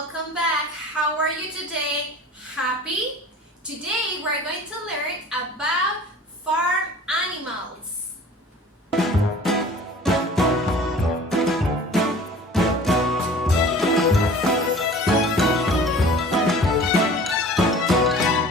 welcome back. How are you today? Happy? Today we're going to learn about farm animals.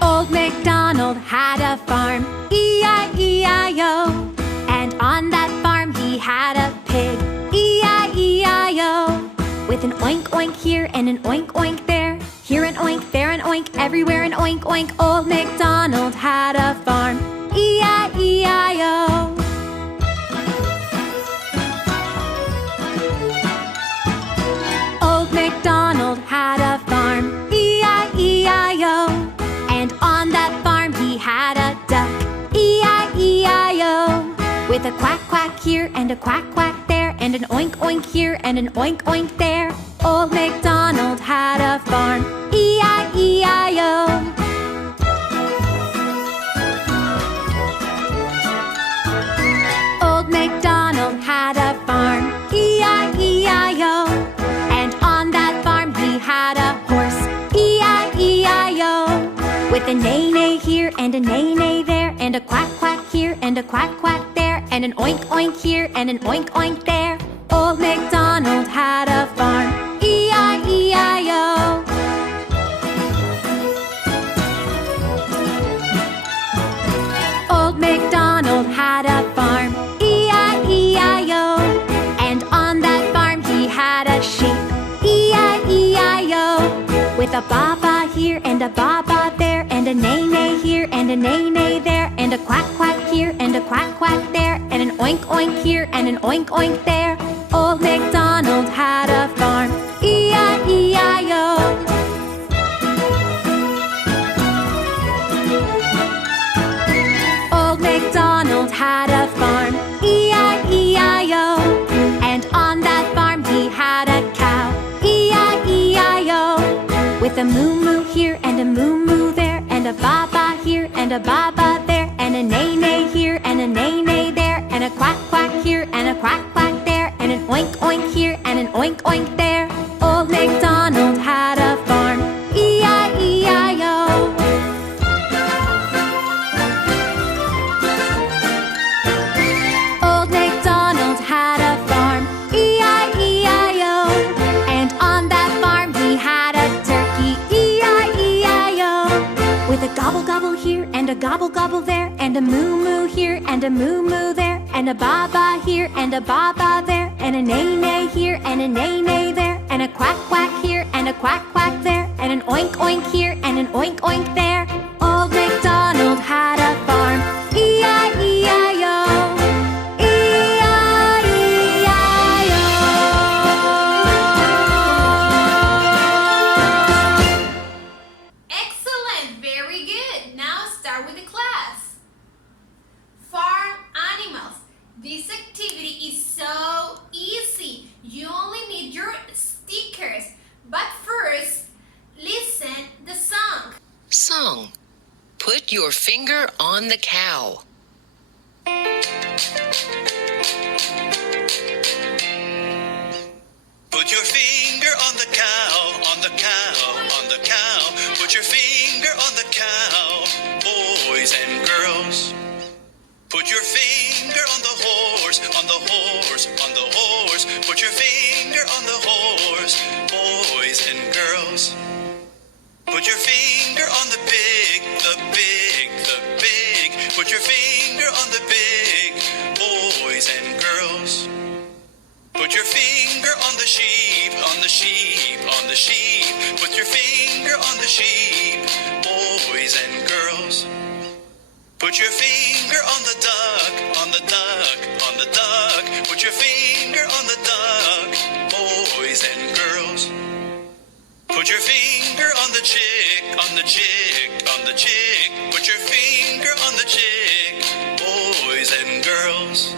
Old MacDonald had a farm, E-I-E-I-O. And on that farm he had a pig, E-I-E-I-O. With an oink oink here and an oink oink there, here an oink, there an oink, everywhere an oink oink. Old MacDonald had a farm, E-I-E-I-O. Old MacDonald had a farm, E-I-E-I-O. And on that farm he had a duck, E-I-E-I-O. With a quack quack here and a quack quack there, and an oink oink here and an oink oink there. Old MacDonald had a farm, E-I-E-I-O. Old MacDonald had a farm, E-I-E-I-O. And on that farm he had a horse, E-I-E-I-O. With a neigh-neigh here and a neigh-neigh there, and a quack quack here and a quack quack there, and an oink oink here and an oink oink there. Old MacDonald had a farm, E-I-E-I-O. Old MacDonald had a farm, E-I-E-I-O. And on that farm he had a sheep, E-I-E-I-O. With a baa-baa here and a baa-baa there, and a neigh-neigh here and a neigh-neigh there, and a quack quack here and a quack quack there, and an oink oink here and an oink oink there. Old MacDonald had a farm, E-I-E-I-O. Old MacDonald had a farm, E-I-E-I-O. And on that farm he had a cow, E-I-E-I-O. With a moo-moo here and a moo-moo there, and a baa-baa here and a baa-baa there, and a neigh-neigh here and a neigh-neigh there, and a quack quack here and a quack quack there, and an oink oink here and an oink oink there. Old MacDonald had a farm, E-I-E-I-O. Old MacDonald had a farm, E-I-E-I-O. And on that farm he had a turkey, E-I-E-I-O. With a gobble gobble here and a gobble gobble there, and a moo moo here and a moo moo there, and a baa-baa here and a baa-baa there, and a neigh-neigh here and a neigh-neigh there, and a quack quack here and a quack quack there, and an oink oink here and an oink oink there. Old MacDonald had a farm, E-I-E-I-O. Excellent, very good. Now start with the class. Farm animals. This activity is so easy. You only need your stickers. But first, listen the song. Song. Put your finger on the cow. Put your finger on the cow, on the cow, on the cow. Put your finger on the cow, boys and girls. Put your finger on the horse, on the horse, on the horse. Put your finger on the horse, boys and girls. Put your finger on the pig, the pig, the pig. Put your finger on the pig, boys and girls. Put your finger on the sheep, on the sheep, on the sheep. Put your finger on the sheep, boys and girls. Put your finger on the duck, on the duck, on the duck. Put your finger on the duck, boys and girls. Put your finger on the chick, on the chick, on the chick. Put your finger on the chick, boys and girls.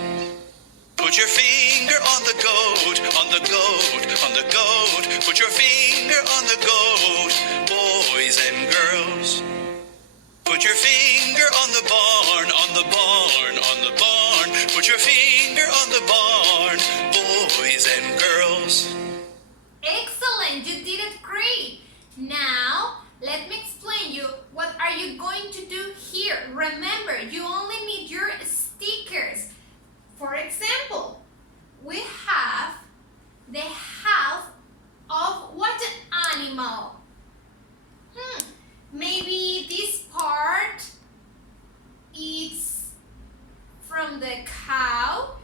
Put your finger on the goat, on the goat, on the goat. Put your finger on the goat, boys and girls. Put your finger on the barn, on the barn, on the barn. Put your finger on the barn, boys and girls. Excellent, you did it great. what are you going to do here? Remember, you only need your stickers. For example, we have the half of what animal? Maybe this part is from the cow?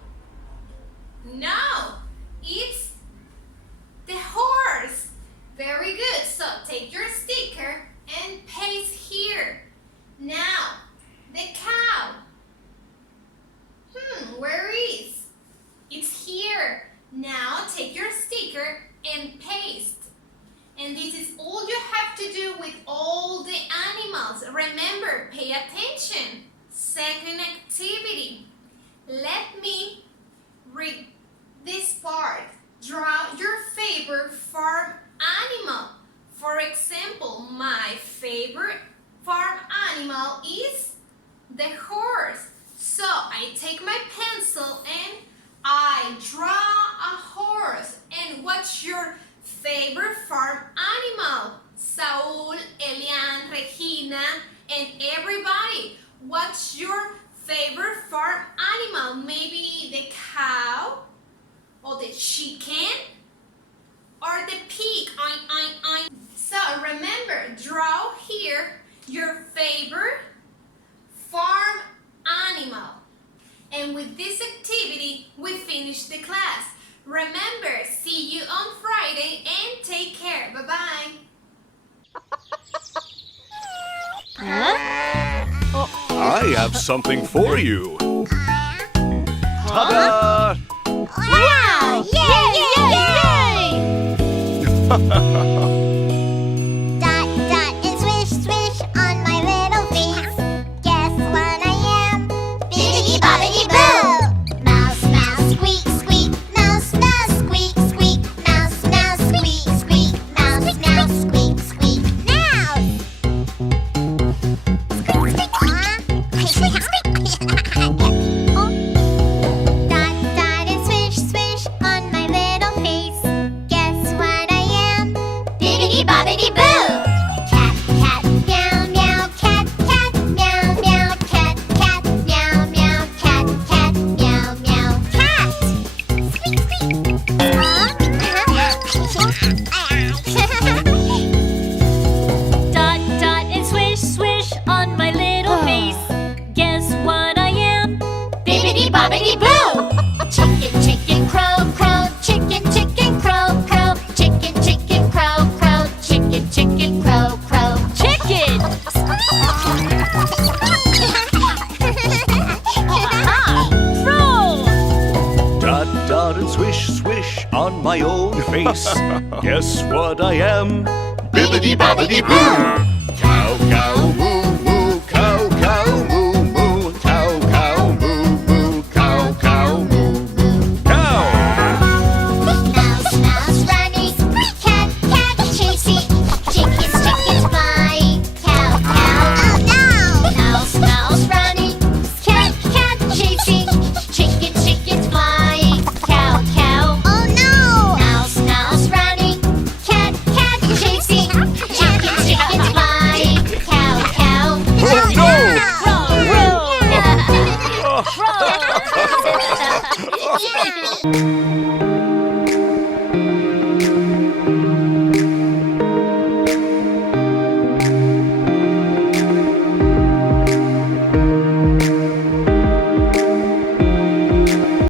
No, it's the horse. Very good. So take your sticker and paste here. Now, the cow. Where is? It's here. Now take your sticker and paste. And this is all you have to do with all the animals. Remember, pay attention. Second activity. Let me read this part. Draw your favorite farm animal. For example, my favorite farm animal is the horse. So I take my pencil and I draw a horse. And what's your favorite farm animal? Saul, Elian, Regina, and everybody. What's your favorite farm animal? Maybe the cow, or the chicken, or the pig. So remember, draw here your favorite farm animal. And with this activity, we finish the class. Remember, see you on Friday and take care. Bye-bye. I have something for you. Ta-da! Wow! Yay! Dot, dot, and swish, swish on my little face. Guess what I am? Bibbidi bobbidi boo! Mouse, mouse, squeak, squeak. Mouse, mouse, squeak, squeak. Mouse, mouse, squeak, squeak. Mouse, mouse, squeak, squeak. Mouse! Squeak, squeak. Dot, dot, and swish, swish on my little face. Guess what I am? Bibbidi bobbidi boo! Cat, cat, meow, meow. Cat, cat, meow, meow. Cat, cat, meow, meow. Cat, cat, meow, meow. Cat! Squeak, squeak. Dot, dot, and swish, swish on my little face. Guess what I am? Bibbidi bobbidi boo! Chicken, chicken, crow, crow. Chicken, chicken, crow, crow. Chicken, chicken, crow, crow. Chicken, chicken, crow, crow. Chicken! Crow! Dot, dot, and swish, swish on my own face. Guess what I am? Bibbidi bobbidi boo! Cow, cow, moo, moo. Cow, cow, moo, moo. Cow, cow, moo, moo. Cow, cow, moo, moo. Cow! Mouse, mouse running. Cat, cat chasing. Chickens, chickens flying. Cow, cow. Oh no! Mouse, mouse running. Cat, cat chasing. Chickens, chickens flying. Cow, cow. Oh no! Mouse, mouse running. Cat, cat chasing. Chickens, chickens flying. Cow, cow. Oh no! Crow! Crow! Yeah.